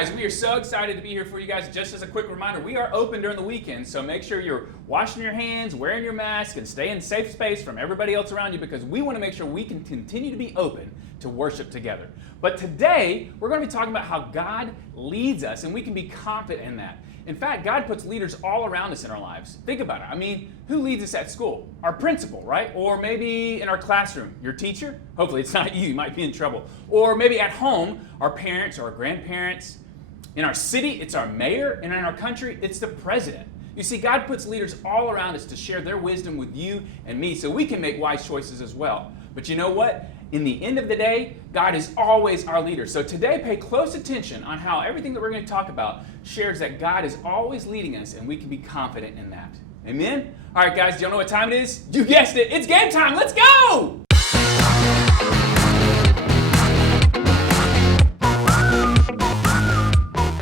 guys, we are so excited to be here for you guys. Just as a quick reminder, we are open during the weekend, so make sure you're washing your hands, wearing your mask, and stay in safe space from everybody else around you, because we want to make sure we can continue to be open to worship together. But today, we're going to be talking about how God leads us, and we can be confident in that. In fact, God puts leaders all around us in our lives. Think about it. I mean, who leads us at school? Our principal, right? Or maybe in our classroom, your teacher? Hopefully it's not you. You might be in trouble. Or maybe at home, our parents or our grandparents. In our city, it's our mayor. And in our country, it's the president. You see, God puts leaders all around us to share their wisdom with you and me so we can make wise choices as well. But you know what? In the end of the day, God is always our leader. So today, pay close attention on how everything that we're going to talk about shares that God is always leading us, and we can be confident in that. Amen? All right, guys, do you know what time it is? You guessed it. It's game time. Let's go!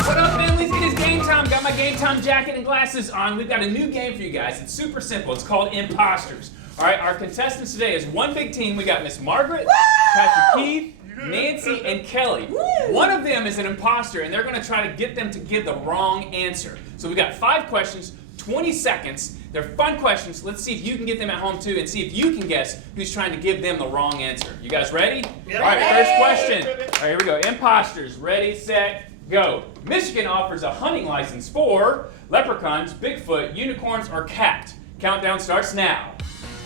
What up, families? It is game time. Got my game time jacket and glasses on. We've got a new game for you guys. It's super simple. It's called Imposters. All right, our contestants today is one big team. We got Miss Margaret, Pastor Keith, Nancy, and Kelly. One of them is an imposter, and they're going to try to get them to give the wrong answer. So we got 5 questions, 20 seconds. They're fun questions. Let's see if you can get them at home too, and see if you can guess who's trying to give them the wrong answer. You guys ready? Yep. All right, first question. All right, here we go. Imposters. Ready, set, go. Michigan offers a hunting license for leprechauns, Bigfoot, unicorns, or cat. Countdown starts now.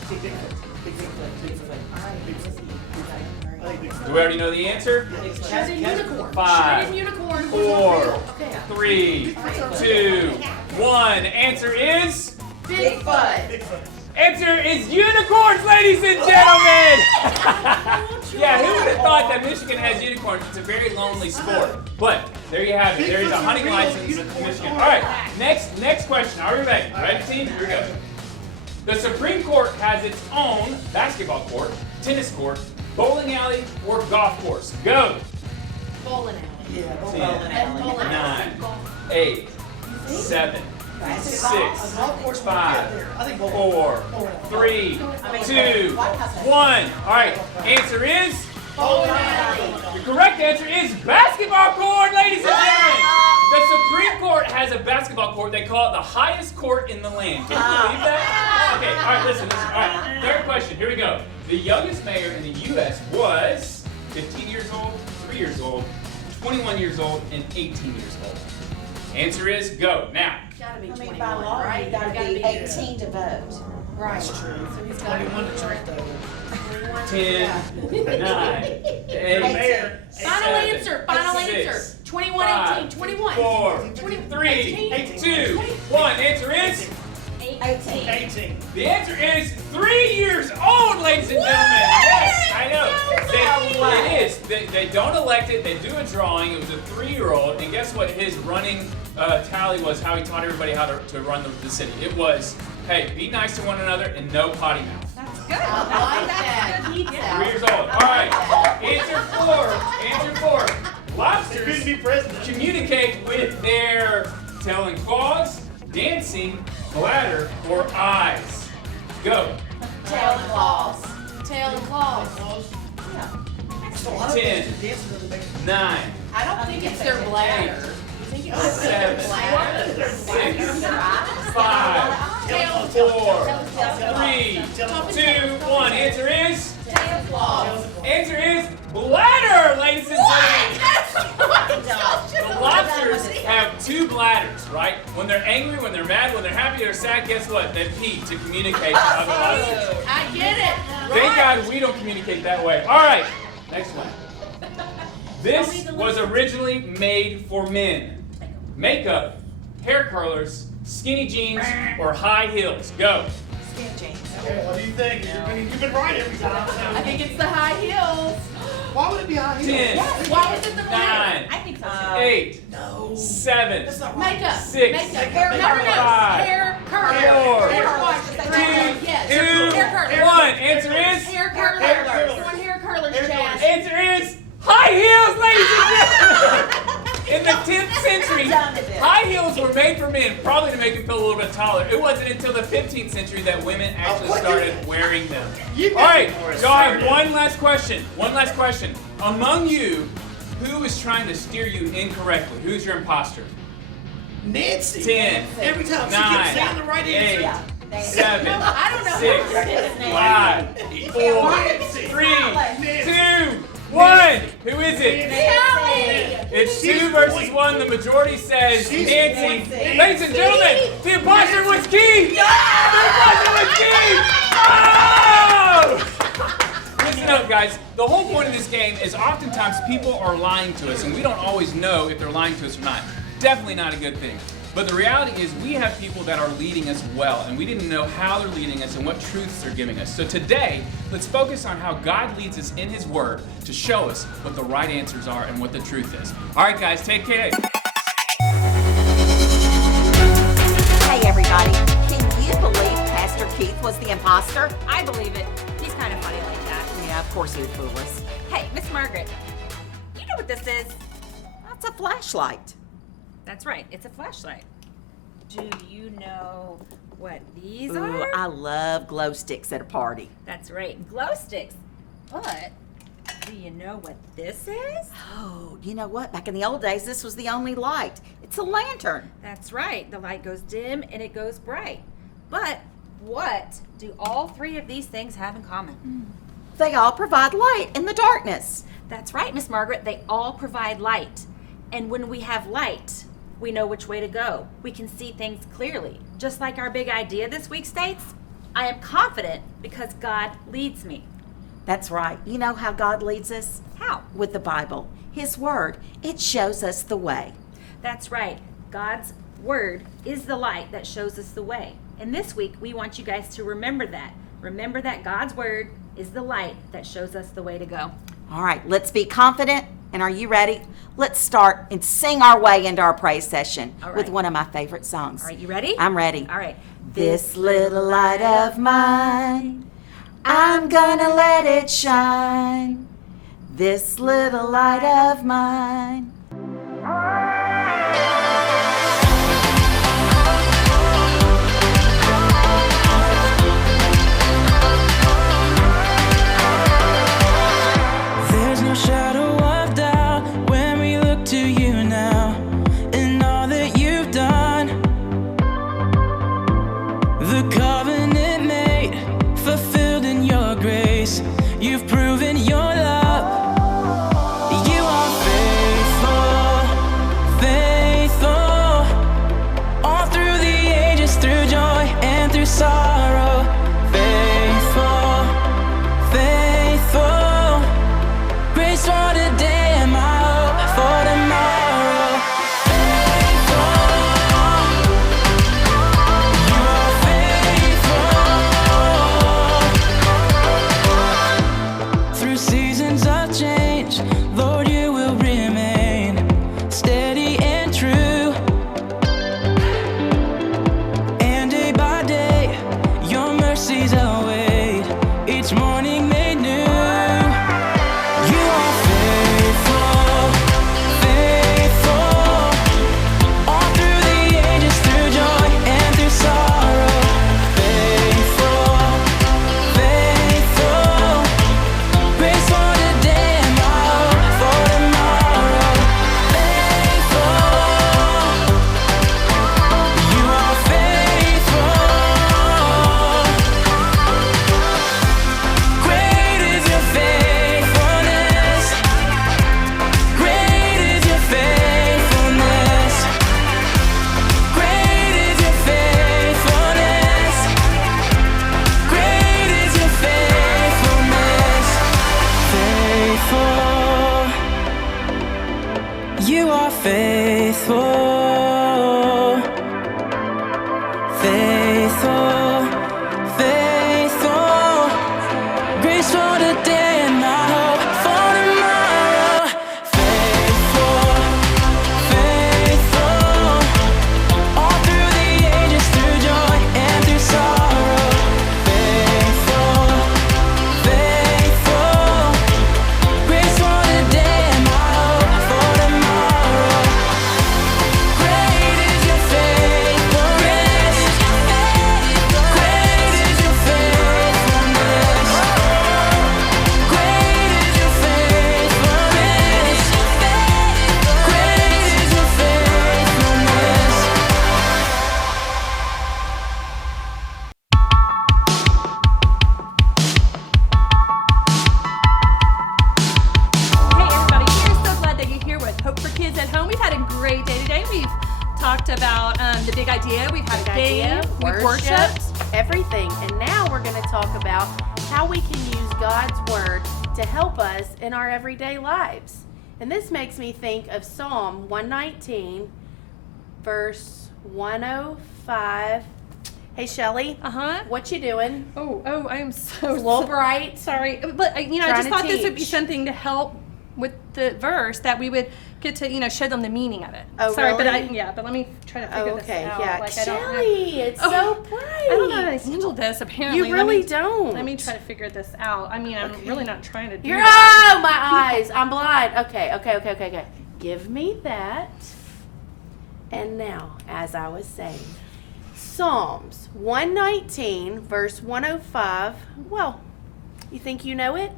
Bigfoot. Do we already know the answer? Shredded unicorn. 5, Shredded unicorn. 4, 3, 2, 1. Answer is? Bigfoot. Answer is unicorns, ladies and gentlemen! Yeah, who would have thought that Michigan has unicorns? It's a very lonely sport. But there you have it. There is a hunting license in Michigan. All right, next question. Are we ready? Ready, team? Here we go. The Supreme Court has its own basketball court, tennis court, bowling alley, or golf course. Go! Bowling alley. Yeah, 10, Bowling 9, 8, 7, 6, 5, 4, 3, 2, 1. All right, answer is? Bowling alley. The correct answer is basketball court, ladies and gentlemen. The Supreme Court has a basketball court. They call it the highest court in the land. Can you believe that? Okay, all right, listen. All right, third question. Here we go. The youngest mayor in the U.S. was 15 years old, 3 years old, 21 years old, and 18 years old. Answer is go. Now. Gotta be 21, by law, right? you gotta be 18 to vote. Right. That's true. So he's got to 21 to drink though. 10, 9, 8, Final answer. Final answer. 21, 18, 21. 4, 20, 3, 18, 2, 1. Answer is? 18. 18. The answer is 3 years old, ladies and gentlemen. Yes, I know. It is. They don't elect it. They do a drawing. It was a 3-year-old. And guess what his running tally was, how he taught everybody how to run the city. It was, hey, be nice to one another and no potty mouth. That's good. I like that. 3 years old. All right. Answer 4. Lobsters Couldn't be president. communicate with their tail and claws, dancing, bladder, or eyes. Go. Tail and claws. Tail and claws. 10, 9, I don't think it's their bladder. You think it's their 7, bladder? 6, 5, 4, 3, 2, 1. Answer is? Tail and claws. Answer is bladder, ladies and gentlemen. The lobsters have 2 bladders, right? When they're angry, when they're mad, when they're happy, or sad, guess what? They pee to communicate to other lobsters. I get it. Thank God we don't communicate that way. All right, next one. This was originally made for men. Makeup, hair curlers, skinny jeans, or high heels. Go. Skin jeans. Okay, what do you think? You've been right every time. I think it's the high heels. Why would it be high heels? 10, Why was it the bladder? 9, I think so. 8, No. 7, That's not right. Makeup. 6, Makeup. Hair No, curler. Hair curler. 4, Hair wash. 3, Yes. 2, Hair curler. 1. Answer is? Hair curler. Hair curler. One hair curler's Hair jazz. curler. Answer is high heels, ladies and gentlemen. In the 10th century, high heels were made for men, probably to make them feel a little bit taller. It wasn't until the 15th century that women actually started wearing them. All right, so I have one last question. Among you, Who is trying to steer you incorrectly? Who's your imposter? Nancy. 10, Every time she 9, keeps saying the right 8, answer. 7, No, I don't know 6, 5, 4, Nancy. 3, Nancy. 2, 1. Who is it? Tell me. It's She's 2 versus point. 1. The majority says She's Nancy. point. Ladies and gentlemen, the imposter was Keith. The imposter was Keith. Oh! Listen up, guys. The whole point of this game is oftentimes people are lying to us, and we don't always know if they're lying to us or not. Definitely not a good thing. But the reality is we have people that are leading us well, and we didn't know how they're leading us and what truths they're giving us. So today, let's focus on how God leads us in His Word to show us what the right answers are and what the truth is. All right, guys, take care. Hey everybody, can you believe Pastor Keith was the imposter? I believe it. He's kind of funny like that. Yeah, of course he'd fool us. Hey, Miss Margaret, you know what this is? That's a flashlight. That's right. It's a flashlight. Do you know what these Ooh, are? I love glow sticks at a party. That's right. Glow sticks. But do you know what this is? Oh, you know what? Back in the old days, this was the only light. It's a lantern. That's right. The light goes dim and it goes bright. But what do all three of these things have in common? They all provide light in the darkness. That's right, Miss Margaret. They all provide light. And when we have light, we know which way to go. We can see things clearly. Just like our big idea this week states, I am confident because God leads me. That's right. You know how God leads us? How? With the Bible. His Word. It shows us the way. That's right. God's word is the light that shows us the way. And this week, we want you guys to remember that. Remember that God's word is the light that shows us the way to go. All right, let's be confident. And are you ready? Let's start and sing our way into our praise session All right. with one of my favorite songs. All right, you ready? I'm ready. All right. This little light of mine, I'm gonna let it shine. This little light of mine. There's no shadow of doubt when we look to you now and all that you've done. The covenant made, fulfilled in your grace. You've proven your love. You are faithful. about the big idea. We've had a Big game. idea, We've worshiped. everything. And now we're going to talk about how we can use God's word to help us in our everyday lives. And this makes me think of Psalm 119, verse 105. Hey, Shelly. What you doing? Oh, I am so It's a little bright. sorry. But, I Trying just to thought this would be teach. something to help with the verse, that we would get to, show them the meaning of it. Oh, sorry, but really? but let me try to figure this Okay, out. yeah. Like, I don't have- Shelly, it's Oh, so bright. I don't know how to handle this, apparently. You really let me, don't. Let me try to figure this out. I mean, I'm really not trying to do You're, that. oh, my eyes. I'm blind. Okay. Give me that. And now, as I was saying, Psalms 119, verse 105. Well, you think you know it?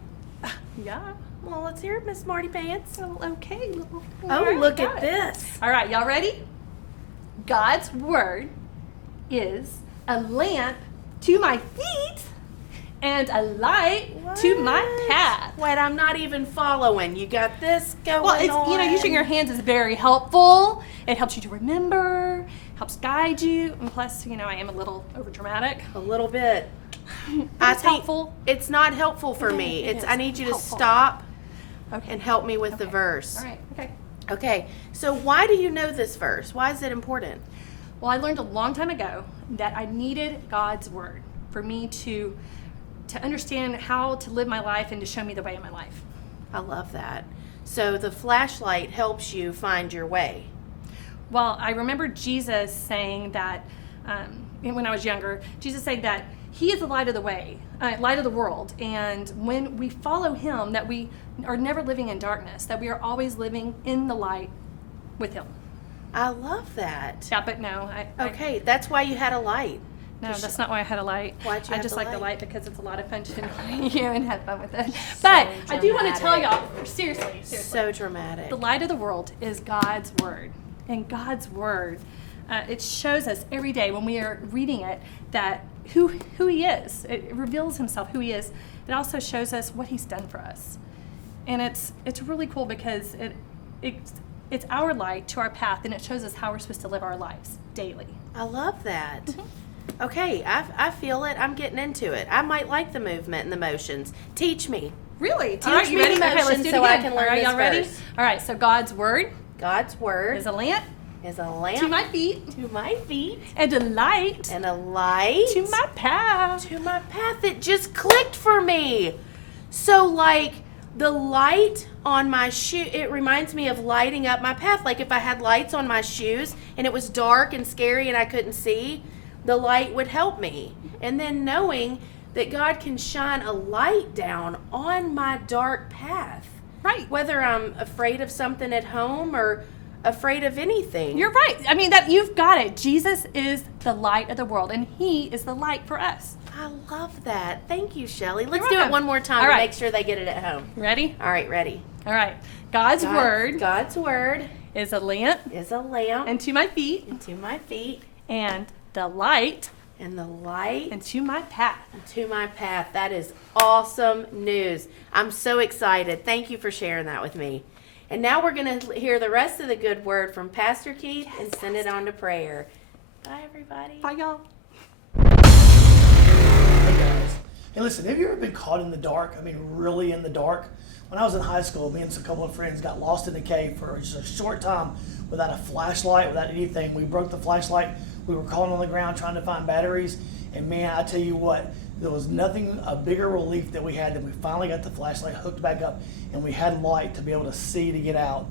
Yeah. Well, let's hear it, Miss Marty Pants. Oh, okay. Oh, All right, look got at it. this. All right, y'all ready? God's word is a lamp to my feet and a light to my What? path. Wait, I'm not even following. You got this going Well, it's, on. using your hands is very helpful. It helps you to remember, helps guide you, and plus, I am a little overdramatic. A little bit. But I it's think helpful. it's not helpful for me. It It's is I need you to helpful. stop Okay. and help me with the Okay. verse. All right. Okay. Okay, so why do you know this verse? Why is it important? Well, I learned a long time ago that I needed God's word for me to understand how to live my life and to show me the way of my life. I love that. So the flashlight helps you find your way. Well, I remember Jesus saying that when I was younger, Jesus saying that he is the light of the way, light of the world. And when we follow him, that we are never living in darkness, that we are always living in the light with him. I love that. Yeah, but no. Okay, that's why you had a light. No, that's not why I had a light. Why'd you I have just the like the light? light because it's a lot of fun to annoy you and have fun with it. But I do want to tell dramatic. y'all, seriously. So dramatic. The light of the world is God's word. And God's word, it shows us every day when we are reading it that who he is. It reveals himself, who he is. It also shows us what he's done for us. And it's really cool because it's our light to our path, and it shows us how we're supposed to live our lives daily. I love that. Mm-hmm. Okay, I feel it. I'm getting into it. I might like the movement and the motions. Teach me. Really? Teach All right, you me ready? the Okay, let's motion do it so I again. can learn All right, this y'all ready? verse. All right, so God's word God's word is a lamp is a lamp to my feet to my feet and a light and a light to my path. to my path. It just clicked for me. So like the light on my shoe, it reminds me of lighting up my path. Like if I had lights on my shoes and it was dark and scary and I couldn't see, the light would help me. And then knowing that God can shine a light down on my dark path. Right. Whether I'm afraid of something at home or afraid of anything. You're right. I mean, that you've got it. Jesus is the light of the world, and he is the light for us. I love that. Thank you, Shelly. Let's You're do it welcome. one more time All to right. make sure they get it at home. Ready? All right, ready. All right. God's word God's word is a lamp is a lamp unto my feet to my feet and the light and the light unto my path. to my path. That is awesome news. I'm so excited. Thank you for sharing that with me. And now we're going to hear the rest of the good word from Pastor Keith and send it on to prayer. Bye, everybody. Bye, y'all. Hey guys. Hey, listen, have you ever been caught in the dark? I mean, really in the dark? When I was in high school, me and a couple of friends got lost in a cave for just a short time without a flashlight, without anything. We broke the flashlight. We were crawling on the ground trying to find batteries. And man, I tell you what, there was nothing, a bigger relief that we had than we finally got the flashlight hooked back up and we had light to be able to see to get out.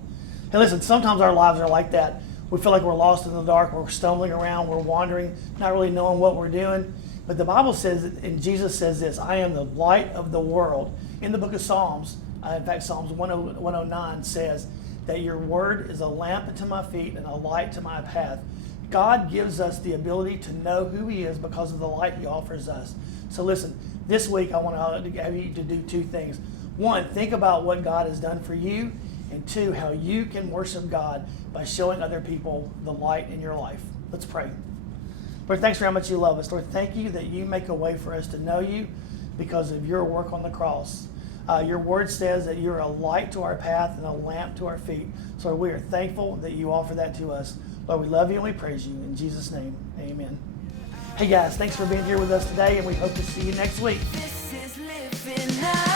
Hey, listen, sometimes our lives are like that. We feel like we're lost in the dark, we're stumbling around, we're wandering, not really knowing what we're doing. But the Bible says, and Jesus says this, I am the light of the world. In the book of Psalms, in fact, Psalms 109 says that your word is a lamp unto my feet and a light to my path. God gives us the ability to know who he is because of the light he offers us. So listen, this week I want to have you to do two things. One, think about what God has done for you. And two, how you can worship God by showing other people the light in your life. Let's pray. Lord, thanks for how much you love us. Lord, thank you that you make a way for us to know you because of your work on the cross. Your word says that you're a light to our path and a lamp to our feet. So Lord, we are thankful that you offer that to us. Lord, we love you and we praise you. In Jesus' name, amen. Hey guys, thanks for being here with us today, and we hope to see you next week. This is living life.